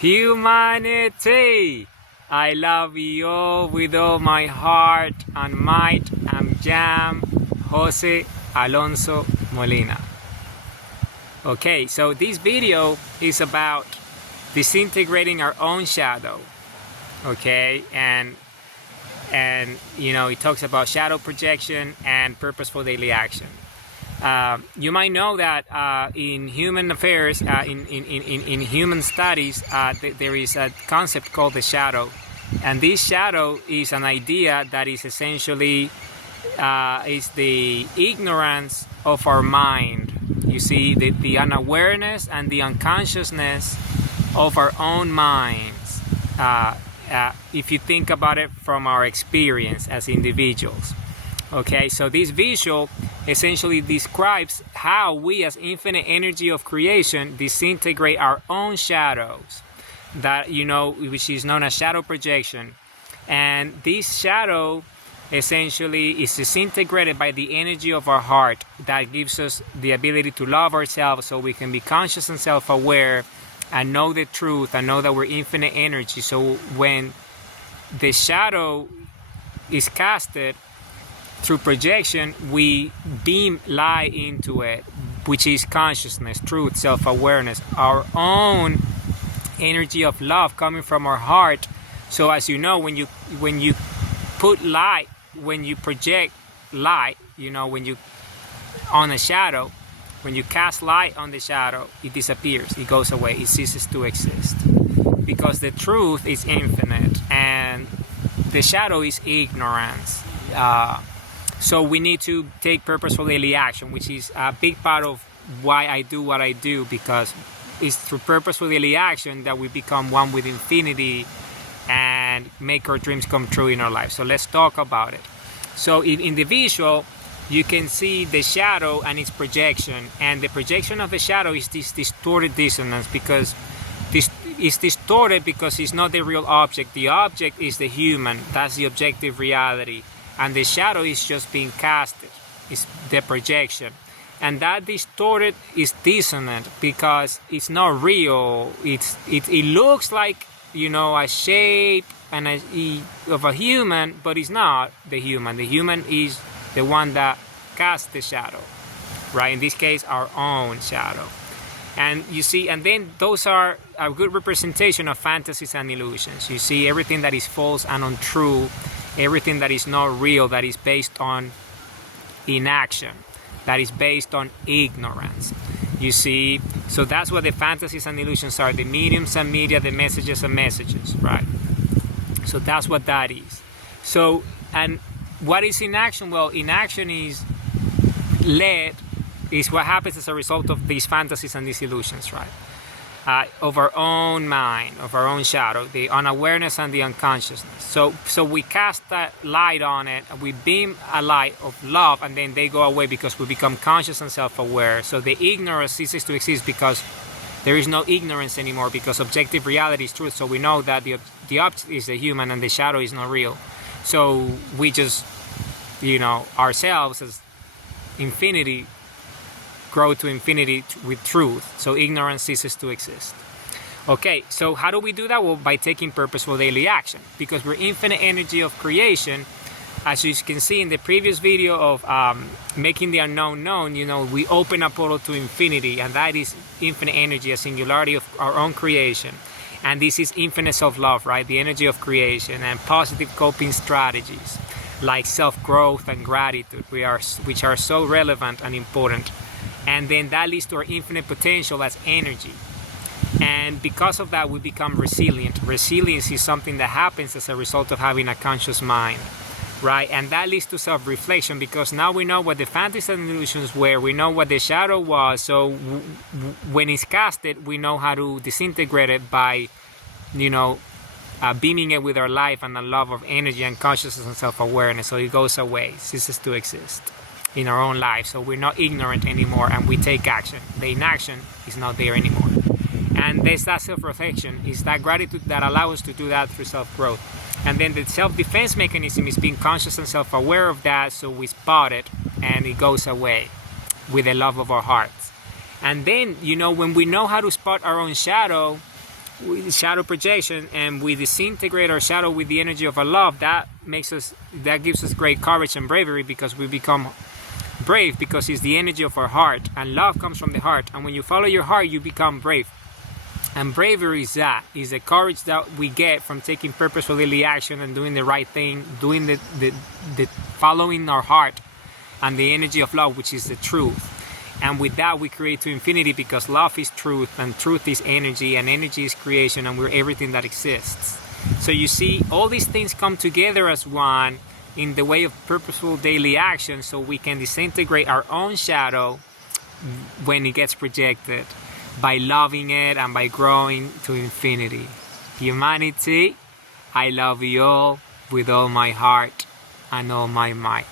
Humanity! I love you all with all my heart and might. I'm Jam Jose Alonso Molina. Okay, so this video is about disintegrating our own shadow. Okay, and you know, it talks about shadow projection and purposeful daily action. You might know that in human affairs, in human studies, there is a concept called the shadow, and this shadow is an idea that is essentially is the ignorance of our mind. You see, the unawareness and the unconsciousness of our own minds. If you think about it from our experience as individuals. Okay, so this visual essentially describes how we as infinite energy of creation disintegrate our own shadows, that, you know, which is known as shadow projection. And this shadow essentially is disintegrated by the energy of our heart that gives us the ability to love ourselves, so we can be conscious and self-aware and know the truth and know that we're infinite energy. So when the shadow is casted through projection, we beam light into it, which is consciousness, truth, self-awareness, our own energy of love coming from our heart. So as you know, when you put light, when you project light, you know, when you on a shadow, when you cast light on the shadow, it disappears, it goes away, it ceases to exist, because the truth is infinite and the shadow is ignorance. So we need to take purposeful daily action, which is a big part of why I do what I do, because it's through purposeful daily action that we become one with infinity and make our dreams come true in our life. So let's talk about it. So in the visual, you can see the shadow and its projection, and the projection of the shadow is this distorted dissonance, because this is distorted because it's not the real object. The object is the human, that's the objective reality, and the shadow is just being casted, it's the projection. And that distorted is dissonant because it's not real. It looks like, you know, a shape and of a human, but it's not the human. The human is the one that casts the shadow, right? In this case, our own shadow. And you see, and then those are a good representation of fantasies and illusions. You see, everything that is false and untrue, everything that is not real, that is based on inaction, that is based on ignorance. You see, so that's what the fantasies and illusions are, the mediums and media, the messages and messages, right? So that's what that is. So, and what is inaction? Well, inaction is what happens as a result of these fantasies and these illusions, right? Of our own mind, of our own shadow, the unawareness and the unconsciousness. So we cast that light on it, and we beam a light of love, and then they go away because we become conscious and self-aware. So the ignorance ceases to exist because there is no ignorance anymore, because objective reality is truth. So we know that the object is the human and the shadow is not real. So we just, you know, ourselves as infinity grow to infinity with truth. So ignorance ceases to exist. Okay, so how do we do that? Well, by taking purposeful daily action, because we're infinite energy of creation. As you can see in the previous video of making the unknown known, you know, we open a portal to infinity, and that is infinite energy, a singularity of our own creation. And this is infinite self-love, right? The energy of creation, and positive coping strategies like self-growth and gratitude, which are so relevant and important. And then that leads to our infinite potential as energy. And because of that, we become resilient. Resilience is something that happens as a result of having a conscious mind, right? And that leads to self-reflection, because now we know what the fantasies and illusions were. We know what the shadow was. So when it's casted, we know how to disintegrate it by, you know, beaming it with our life and the love of energy and consciousness and self-awareness. So it goes away, ceases to exist in our own life. So we're not ignorant anymore, and we take action. The inaction is not there anymore. And there's that self-reflection, is that gratitude that allows us to do that through self-growth. And then the self-defense mechanism is being conscious and self-aware of that, so we spot it and it goes away with the love of our hearts. And then, you know, when we know how to spot our own shadow, with shadow projection, and we disintegrate our shadow with the energy of our love, that gives us great courage and bravery, because we become brave because it's the energy of our heart, and love comes from the heart. And when you follow your heart, you become brave. And bravery is the courage that we get from taking purposeful daily action and doing the right thing, doing the following our heart and the energy of love, which is the truth. And with that, we create to infinity, because love is truth, and truth is energy, and energy is creation, and we're everything that exists. So you see, all these things come together as one in the way of purposeful daily action, so we can disintegrate our own shadow when it gets projected, by loving it and by growing to infinity. Humanity, I love you all with all my heart and all my might.